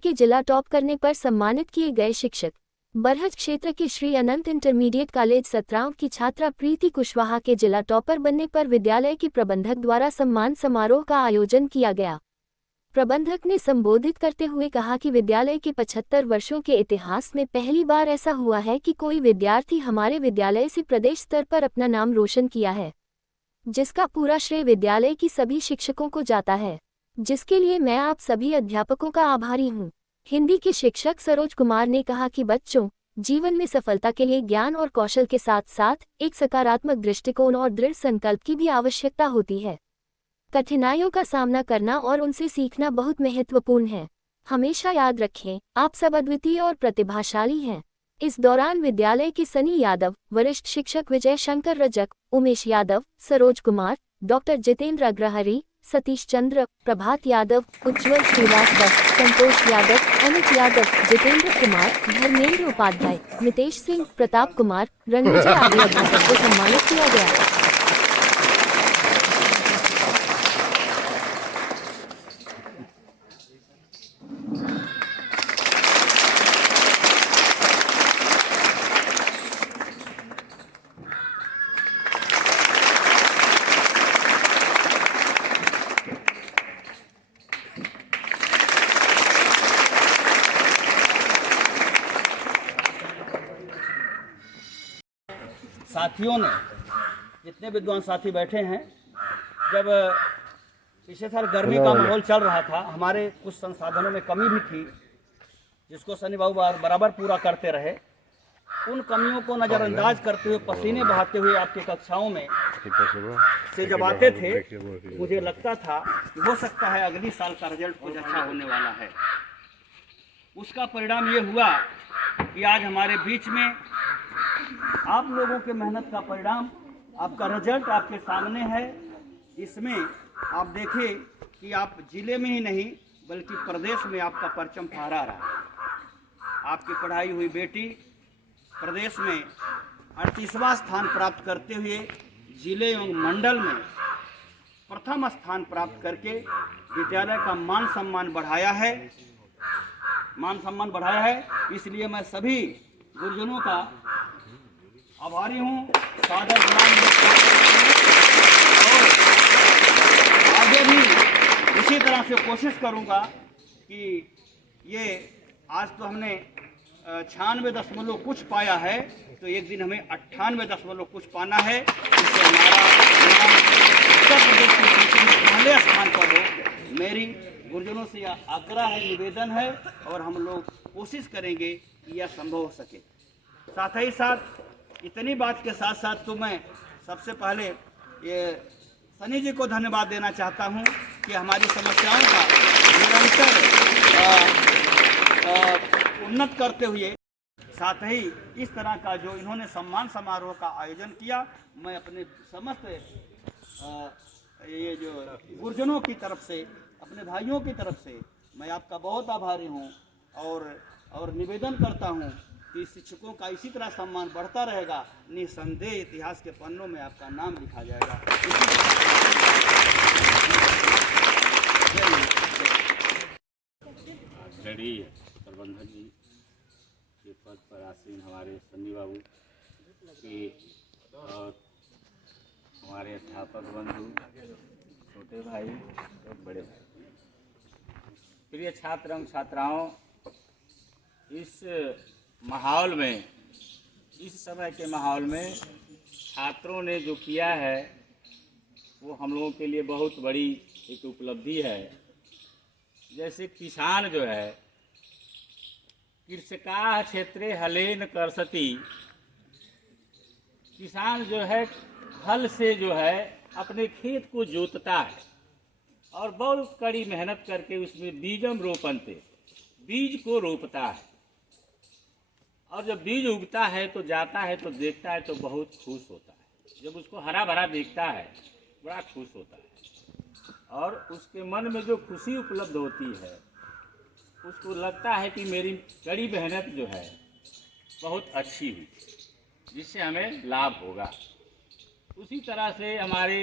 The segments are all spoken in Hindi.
के जिला टॉप करने पर सम्मानित किए गए शिक्षक। बरहज क्षेत्र के श्री अनंत इंटरमीडिएट कॉलेज सतराव की छात्रा प्रीति कुशवाहा के जिला टॉपर बनने पर विद्यालय के प्रबंधक द्वारा सम्मान समारोह का आयोजन किया गया। प्रबंधक ने संबोधित करते हुए कहा कि विद्यालय के 75 वर्षों के इतिहास में पहली बार ऐसा हुआ है कि कोई विद्यार्थी हमारे विद्यालय से प्रदेश स्तर पर अपना नाम रोशन किया है, जिसका पूरा श्रेय विद्यालय की सभी शिक्षकों को जाता है, जिसके लिए मैं आप सभी अध्यापकों का आभारी हूँ। हिंदी के शिक्षक सरोज कुमार ने कहा कि बच्चों, जीवन में सफलता के लिए ज्ञान और कौशल के साथ साथ एक सकारात्मक दृष्टिकोण और दृढ़ संकल्प की भी आवश्यकता होती है। कठिनाइयों का सामना करना और उनसे सीखना बहुत महत्वपूर्ण है। हमेशा याद रखें, आप सब अद्वितीय और प्रतिभाशाली हैं। इस दौरान विद्यालय के सनी यादव, वरिष्ठ शिक्षक विजय शंकर रजक, उमेश यादव, सरोज कुमार, डॉक्टर जितेंद्र अग्रहरी, सतीश चंद्र, प्रभात यादव, उज्ज्वल श्रीवास्तव, संतोष यादव, अमित यादव, जितेंद्र कुमार, धर्मेंद्र उपाध्याय, नितेश सिंह, प्रताप कुमार, रणविजय आदि अध्यापक को सम्मानित किया गया। साथियों ने, जितने विद्वान साथी बैठे हैं, जब पिछले साल गर्मी का माहौल चल रहा था, हमारे कुछ संसाधनों में कमी भी थी, जिसको सनी बाबू बराबर पूरा करते रहे। उन कमियों को नज़रअंदाज करते हुए, पसीने बहाते हुए आपकी कक्षाओं में से जब आते थे, मुझे लगता था कि हो सकता है अगली साल का रिजल्ट कुछ अच्छा होने वाला है। उसका परिणाम ये हुआ कि आज हमारे बीच में आप लोगों के मेहनत का परिणाम, आपका रिजल्ट आपके सामने है। इसमें आप देखिए कि आप जिले में ही नहीं बल्कि प्रदेश में आपका परचम फहरा रहा है। आपकी पढ़ाई हुई बेटी प्रदेश में 38वां स्थान प्राप्त करते हुए जिले एवं मंडल में प्रथम स्थान प्राप्त करके विद्यालय का मान सम्मान बढ़ाया है। इसलिए मैं सभी गुरुजनों का आभारी हूँ, सादर प्रणाम। और आगे भी इसी तरह से कोशिश करूँगा कि ये आज तो हमने 96 कुछ पाया है, तो एक दिन हमें 98 कुछ पाना है, जिससे हमारा नाम उत्तर प्रदेश की सूची में पहले स्थान पर हो। मेरी गुरुजनों से यह आग्रह है, निवेदन है, और हम लोग कोशिश करेंगे कि यह संभव हो सके। साथ ही साथ इतनी बात के साथ साथ तो मैं सबसे पहले ये सनी जी को धन्यवाद देना चाहता हूँ कि हमारी समस्याओं का निरंतर उन्नत करते हुए, साथ ही इस तरह का जो इन्होंने सम्मान समारोह का आयोजन किया, मैं अपने समस्त ये जो गुरुजनों की तरफ से, अपने भाइयों की तरफ से मैं आपका बहुत आभारी हूँ और निवेदन करता हूँ कि शिक्षकों का इसी तरह सम्मान बढ़ता रहेगा। निसंदेह इतिहास के पन्नों में आपका नाम लिखा जाएगा। प्रबंधक जी के पद पर आसीन हमारे सन्नी बाबू की और हमारे अध्यापक बंधु, छोटे भाई और बड़े भाई, प्रिय छात्र एवं छात्राओं, इस माहौल में, इस समय के माहौल में छात्रों ने जो किया है वो हम लोगों के लिए बहुत बड़ी एक उपलब्धि है। जैसे किसान जो है, कृषका क्षेत्रे हलेन करसती, किसान जो है हल से जो है अपने खेत को जोतता है और बहुत कड़ी मेहनत करके उसमें बीजम रोपनते, बीज को रोपता है, और जब बीज उगता है तो जाता है तो देखता है तो बहुत खुश होता है। जब उसको हरा भरा देखता है बड़ा खुश होता है, और उसके मन में जो खुशी उपलब्ध होती है, उसको लगता है कि मेरी कड़ी मेहनत जो है बहुत अच्छी हुई, जिससे हमें लाभ होगा। उसी तरह से हमारे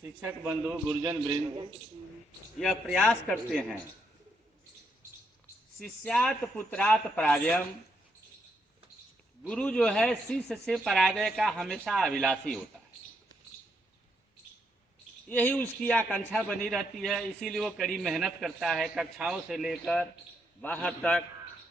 शिक्षक बंधु, गुरुजन वृंद यह प्रयास करते हैं शिष्यात पुत्रात प्राजम, गुरु जो है शिष्य से पराजय का हमेशा अभिलाषी होता है। यही उसकी आकांक्षा बनी रहती है, इसीलिए वो कड़ी मेहनत करता है। कक्षाओं से लेकर बाहर तक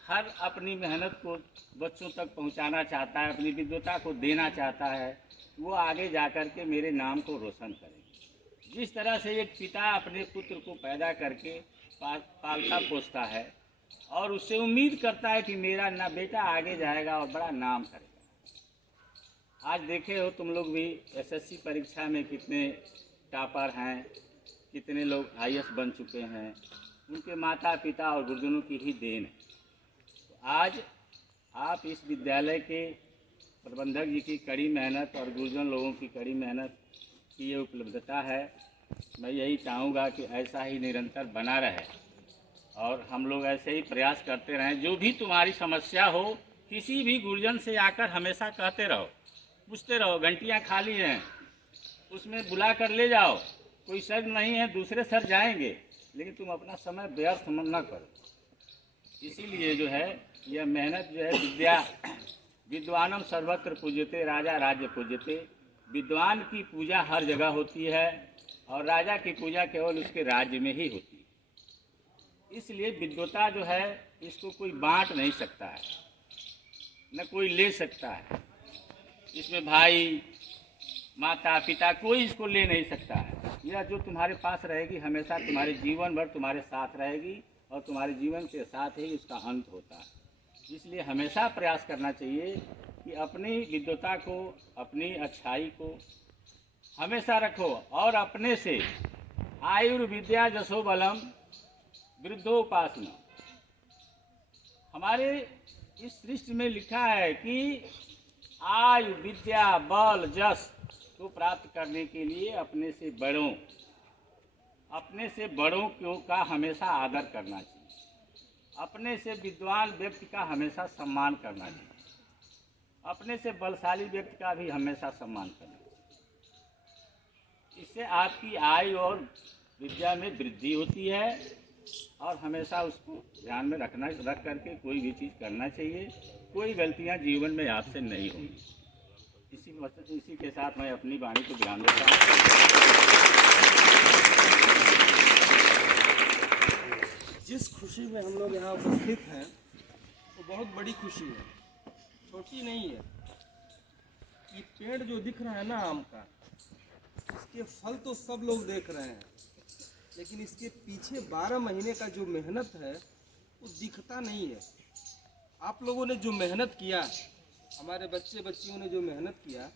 हर अपनी मेहनत को बच्चों तक पहुंचाना चाहता है, अपनी विद्वता को देना चाहता है। वो आगे जाकर के मेरे नाम को रोशन करेंगे। जिस तरह से एक पिता अपने पुत्र को पैदा करके पालता पोसता है और उससे उम्मीद करता है कि मेरा ना बेटा आगे जाएगा और बड़ा नाम करेगा। आज देखे हो तुम लोग भी एसएससी परीक्षा में कितने टॉपर हैं, कितने लोग आईएएस बन चुके हैं, उनके माता पिता और गुरुजनों की ही देन है। तो आज आप इस विद्यालय के प्रबंधक जी की कड़ी मेहनत और गुरुजन लोगों की कड़ी मेहनत की ये उपलब्धता है। मैं यही चाहूँगा कि ऐसा ही निरंतर बना रहे और हम लोग ऐसे ही प्रयास करते रहें। जो भी तुम्हारी समस्या हो, किसी भी गुरुजन से आकर हमेशा कहते रहो, पूछते रहो। घंटियाँ खाली हैं, उसमें बुला कर ले जाओ। कोई सर नहीं है, दूसरे सर जाएंगे, लेकिन तुम अपना समय व्यर्थ न करो। इसीलिए जो है यह मेहनत जो है विद्वानम सर्वत्र पूज्यते राजा राज्य पूज्यते। विद्वान की पूजा हर जगह होती है और राजा की पूजा केवल उसके राज्य में ही होती है। इसलिए विद्वता जो है इसको कोई बांट नहीं सकता है, न कोई ले सकता है। इसमें भाई माता पिता कोई इसको ले नहीं सकता है। यह जो तुम्हारे पास रहेगी हमेशा तुम्हारे जीवन भर तुम्हारे साथ रहेगी और तुम्हारे जीवन के साथ ही उसका अंत होता है। इसलिए हमेशा प्रयास करना चाहिए कि अपनी विद्वता को, अपनी अच्छाई को हमेशा रखो और अपने से आयुर्विद्या जसो बलम वृद्धोपासना। हमारे इस सृष्टि में लिखा है कि आयु विद्या बल जस को प्राप्त करने के लिए अपने से बड़ों का हमेशा आदर करना चाहिए। अपने से विद्वान व्यक्ति का हमेशा सम्मान करना चाहिए। अपने से बलशाली व्यक्ति का भी हमेशा सम्मान करना चाहिए। इससे आपकी आयु और विद्या में वृद्धि होती है और हमेशा उसको ध्यान में रख करके कोई भी चीज़ करना चाहिए। कोई गलतियां जीवन में आपसे नहीं होंगी। इसी के साथ मैं अपनी वाणी को विराम देता हूँ। जिस खुशी में हम लोग यहाँ उपस्थित हैं वो बहुत बड़ी खुशी है, छोटी नहीं है। ये पेड़ जो दिख रहा है ना आम का, इसके फल तो सब लोग देख रहे हैं, लेकिन इसके पीछे 12 महीने का जो मेहनत है वो दिखता नहीं है। आप लोगों ने जो मेहनत किया, हमारे बच्चे बच्चियों ने जो मेहनत किया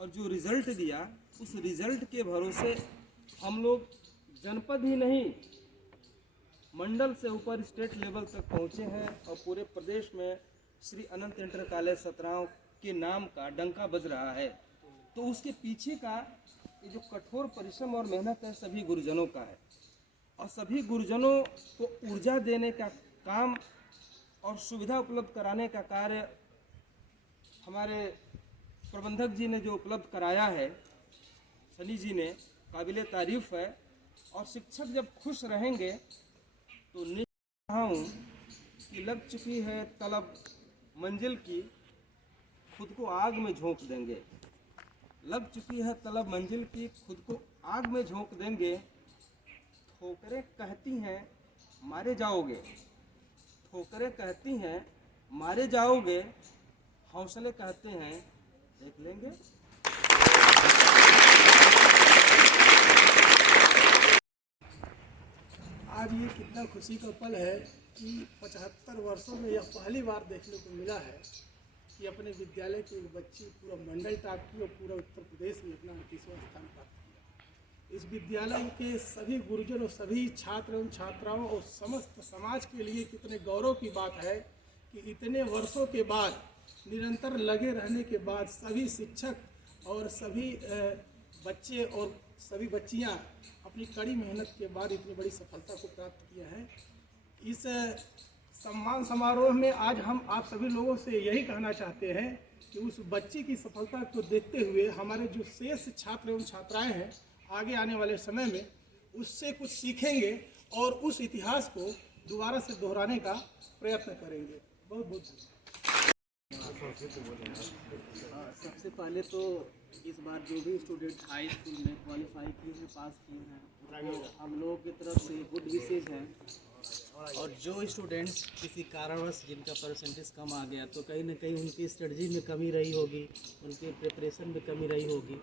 और जो रिज़ल्ट दिया, उस रिज़ल्ट के भरोसे हम लोग जनपद ही नहीं मंडल से ऊपर स्टेट लेवल तक पहुँचे हैं और पूरे प्रदेश में श्री अनंत इंटर कॉलेज सतराव के नाम का डंका बज रहा है। तो उसके पीछे का ये जो कठोर परिश्रम और मेहनत है सभी गुरुजनों का है और सभी गुरुजनों को ऊर्जा देने का काम और सुविधा उपलब्ध कराने का कार्य हमारे प्रबंधक जी ने जो उपलब्ध कराया है, सनी जी ने, काबिले तारीफ है। और शिक्षक जब खुश रहेंगे तो निश्चित हूँ कि लग चुकी है तलब मंजिल की, खुद को आग में झोंक देंगे। लग चुकी है तलब मंजिल की, खुद को आग में झोंक देंगे। ठोकरें कहती हैं मारे जाओगे, ठोकरें कहती हैं मारे जाओगे, हौसले कहते हैं देख लेंगे। आज ये कितना खुशी का पल है कि 75 वर्षों में यह पहली बार देखने को मिला है कि अपने विद्यालय की एक बच्ची पूरा मंडल टॉप की और पूरा उत्तर प्रदेश में अपना 38वां स्थान प्राप्त किया। इस विद्यालय के सभी गुरुजन और सभी छात्र एवं छात्राओं और समस्त समाज के लिए कितने गौरव की बात है कि इतने वर्षों के बाद, निरंतर लगे रहने के बाद, सभी शिक्षक और सभी बच्चे और सभी बच्चियां अपनी कड़ी मेहनत के बाद इतनी बड़ी सफलता को प्राप्त किया है। इस सम्मान समारोह में आज हम आप सभी लोगों से यही कहना चाहते हैं कि उस बच्ची की सफलता को देखते हुए हमारे जो शेष छात्र एवं छात्राएं हैं आगे आने वाले समय में उससे कुछ सीखेंगे और उस इतिहास को दोबारा से दोहराने का प्रयत्न करेंगे। बहुत बहुत सबसे पहले तो इस बार जो भी स्टूडेंट हाई स्कूल में क्वालिफाई किए हैं, पास किए हैं, वो हम लोगों की तरफ से गुड विशेज हैं। और जो स्टूडेंट्स किसी कारणवश जिनका परसेंटेज कम आ गया, तो कहीं ना कहीं उनकी स्ट्रेटजी में कमी रही होगी, उनके प्रिपरेशन में कमी रही होगी,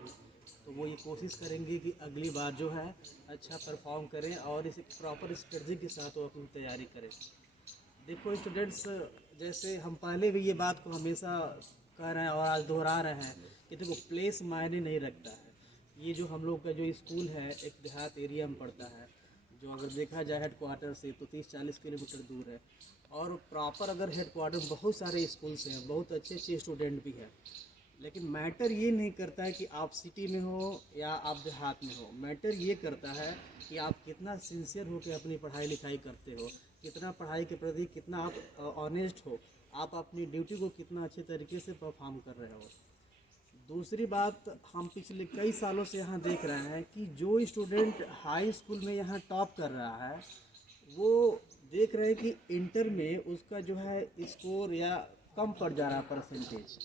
तो वो ये कोशिश करेंगे कि अगली बार जो है अच्छा परफॉर्म करें और इस प्रॉपर स्ट्रेटजी के साथ वो अपनी तैयारी करें। देखो स्टूडेंट्स, जैसे हम पहले भी ये बात को हमेशा कह रहे हैं और आज दोहरा रहे हैं कि देखो प्लेस मायने नहीं रखता है। ये जो हम लोग का जो स्कूल है एक देहात एरिया में पड़ता है, जो अगर देखा जाए हेड क्वार्टर से तो 30-40 किलोमीटर दूर है। और प्रॉपर अगर हेड क्वार्टर में बहुत सारे स्कूल्स हैं, बहुत अच्छे अच्छे स्टूडेंट भी हैं, लेकिन मैटर ये नहीं करता है कि आप सिटी में हो या आप देहात में हो। मैटर ये करता है कि आप कितना सिंसियर हो के अपनी पढ़ाई लिखाई करते हो, कितना पढ़ाई के प्रति कितना आप ऑनेस्ट हो, आप अपनी ड्यूटी को कितना अच्छे तरीके से परफॉर्म कर रहे हो। दूसरी बात, हम पिछले कई सालों से यहाँ देख रहे हैं कि जो स्टूडेंट हाई स्कूल में यहाँ टॉप कर रहा है, वो देख रहे हैं कि इंटर में उसका जो है स्कोर या कम पड़ जा रहा है परसेंटेज।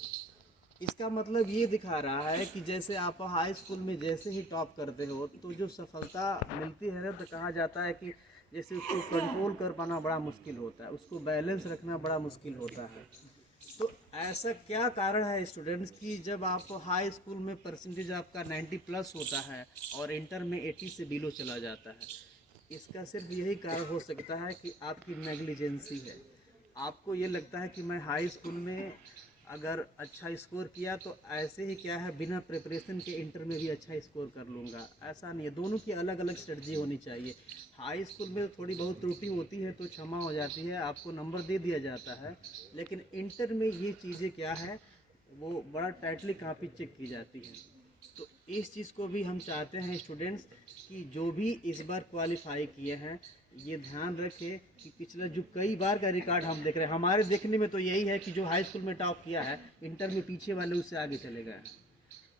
इसका मतलब ये दिखा रहा है कि जैसे आप हाई स्कूल में जैसे ही टॉप करते हो तो जो सफलता मिलती है ना, तो कहा जाता है कि जैसे उसको कंट्रोल कर पाना बड़ा मुश्किल होता है, उसको बैलेंस रखना बड़ा मुश्किल होता है। तो ऐसा क्या कारण है स्टूडेंट्स की जब आप हाई स्कूल में परसेंटेज आपका 90 प्लस होता है और इंटर में 80 से बिलो चला जाता है? इसका सिर्फ यही कारण हो सकता है कि आपकी नेग्लिजेंसी है। आपको ये लगता है कि मैं हाई स्कूल में अगर अच्छा स्कोर किया तो ऐसे ही क्या है, बिना प्रिपरेशन के इंटर में भी अच्छा स्कोर कर लूँगा। ऐसा नहीं है, दोनों की अलग अलग स्ट्रेटजी होनी चाहिए। हाई स्कूल में थोड़ी बहुत त्रुटि होती है तो क्षमा हो जाती है, आपको नंबर दे दिया जाता है, लेकिन इंटर में ये चीज़ें क्या है, वो बड़ा टाइटली काफ़ी चेक की जाती है। तो इस चीज़ को भी हम चाहते हैं स्टूडेंट्स कि जो भी इस बार क्वालिफाई किए हैं, ये ध्यान रखें कि पिछला जो कई बार का रिकॉर्ड हम देख रहे हैं, हमारे देखने में तो यही है कि जो हाई स्कूल में टॉप किया है, इंटर में पीछे वाले उससे आगे चले गए।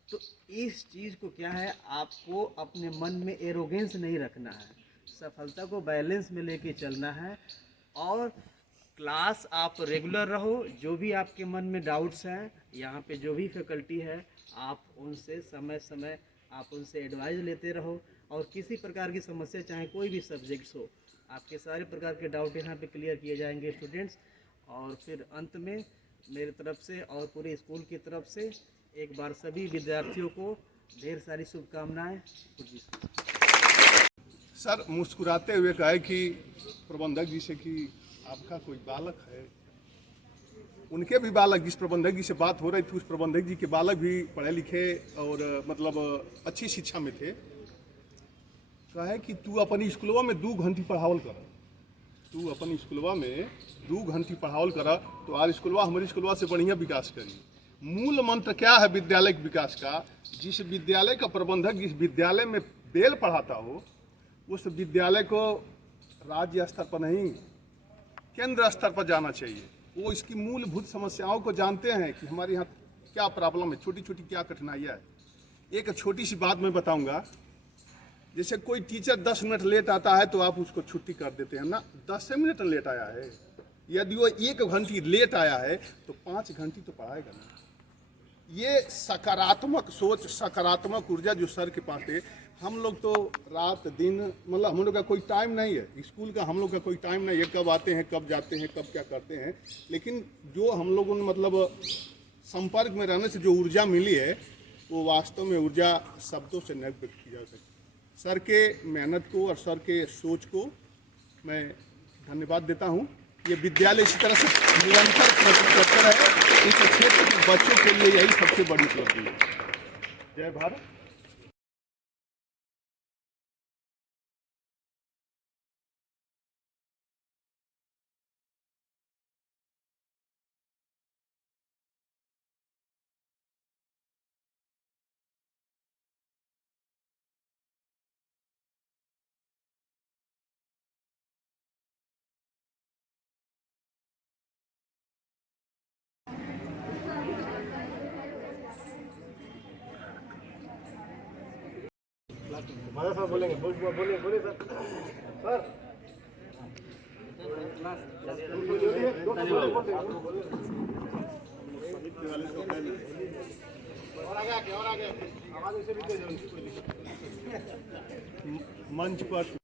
तो इस चीज़ को क्या है, आपको अपने मन में एरोगेंस नहीं रखना है, सफलता को बैलेंस में लेके चलना है। और क्लास आप रेगुलर रहो, जो भी आपके मन में डाउट्स हैं, यहाँ पे जो भी फैकल्टी है, आप उनसे समय समय आप उनसे एडवाइस लेते रहो। और किसी प्रकार की समस्या, चाहे कोई भी सब्जेक्ट्स हो, आपके सारे प्रकार के डाउट यहाँ पे क्लियर किए जाएंगे स्टूडेंट्स। और फिर अंत में मेरी तरफ से और पूरे स्कूल की तरफ से एक बार सभी विद्यार्थियों को ढेर सारी शुभकामनाएँ। सर मुस्कुराते हुए कहे कि प्रबंधक जी से कि आपका कोई बालक है, उनके भी बालक, जिस प्रबंधक जी से बात हो रही थी उस प्रबंधक जी के बालक भी पढ़े लिखे और मतलब अच्छी शिक्षा में थे। कहे कि तू अपनी स्कूलवा में 2 घंटी पढ़ावल कर, तू अपनी स्कूलवा में 2 घंटी पढ़ावल कर तो आज स्कूलवा हमारी स्कूलवा से बढ़िया विकास करी। मूल मंत्र क्या है विद्यालय के विकास का? जिस विद्यालय का प्रबंधक जिस विद्यालय में बेल पढ़ाता हो, उस विद्यालय को राज्य स्तर पर नहीं केंद्र स्तर पर जाना चाहिए। वो इसकी मूलभूत समस्याओं को जानते हैं कि हमारे यहाँ क्या प्रॉब्लम है, छोटी छोटी क्या कठिनाइयाँ है। एक छोटी सी बात मैं बताऊंगा, जैसे कोई टीचर 10 मिनट लेट आता है तो आप उसको छुट्टी कर देते हैं ना, 10 मिनट लेट आया है, यदि वो 1 घंटी लेट आया है तो 5 घंटी तो पढ़ाएगा ना। ये सकारात्मक सोच, सकारात्मक ऊर्जा जो सर के पास है। हम लोग तो रात दिन मतलब हम लोग का कोई टाइम नहीं है, स्कूल का हम लोग का कोई टाइम नहीं है, कब आते हैं कब जाते हैं कब क्या करते हैं। लेकिन जो हम लोगों ने मतलब संपर्क में रहने से जो ऊर्जा मिली है, वो वास्तव में ऊर्जा शब्दों से नहीं व्यक्त की जा सकती। सर के मेहनत को और सर के सोच को मैं धन्यवाद देता हूँ। ये विद्यालय इसी तरह से निरंतर प्रगति करते रहे, इस क्षेत्र के बच्चों के लिए यही सबसे बड़ी उपलब्धि है। जय भारत। बोलेंगे बोलिए सर। मंच पर